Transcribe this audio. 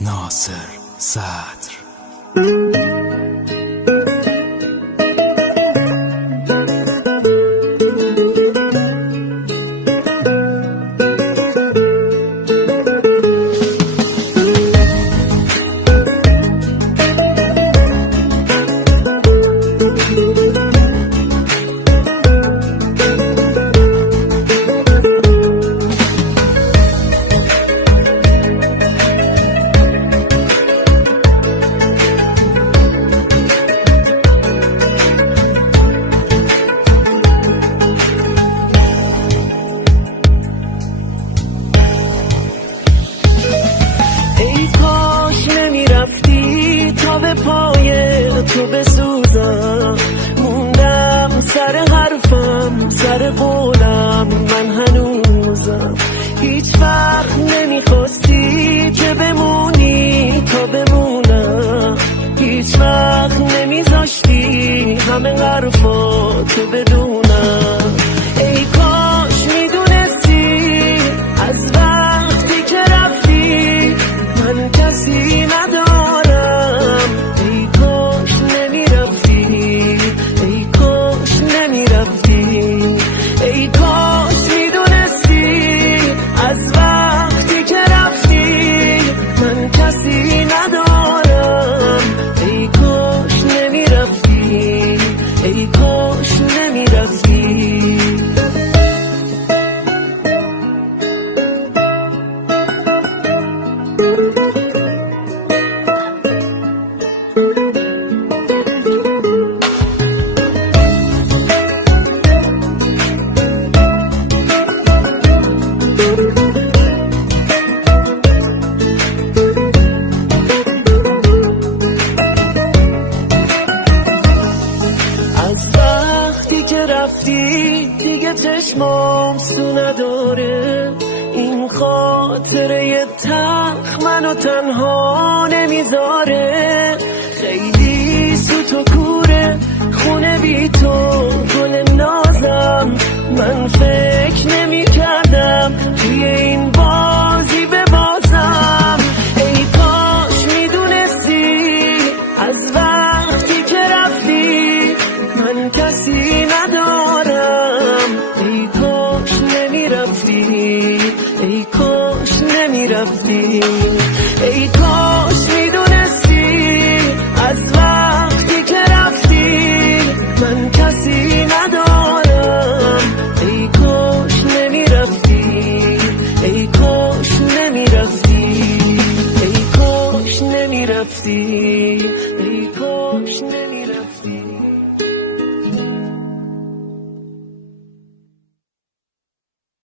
ناصر صدر. به پای تو بسوزم، موندم سر حرفم، سر قولم، من هنوزم. هیچ وقت نمیخواستی که بمونی تا بمونم، هیچ وقت نمیذاشتی همه حرفاتو بدونم. ای کاش میدونستی از وقتی که رفتی من کسی ندارم. دیگه چشمام سو نداره، این خاطره تلخ منو تنها نمیذاره. خیلی سوت و کوره خونه بی تو، گل نازم، من فکر نمی کردم توی این بازی ببازم. ای کاش میدونستی از وقتی که رفتی من کسی ندارم. ای کاش نمیرفتی، ای کاش نمیرفتی، ای کاش میدونستی از وقتی که رفتی من کسی ندارم. ای کاش نمیرفتی، ای کاش نمیرفتی، ای کاش نمیرفتی.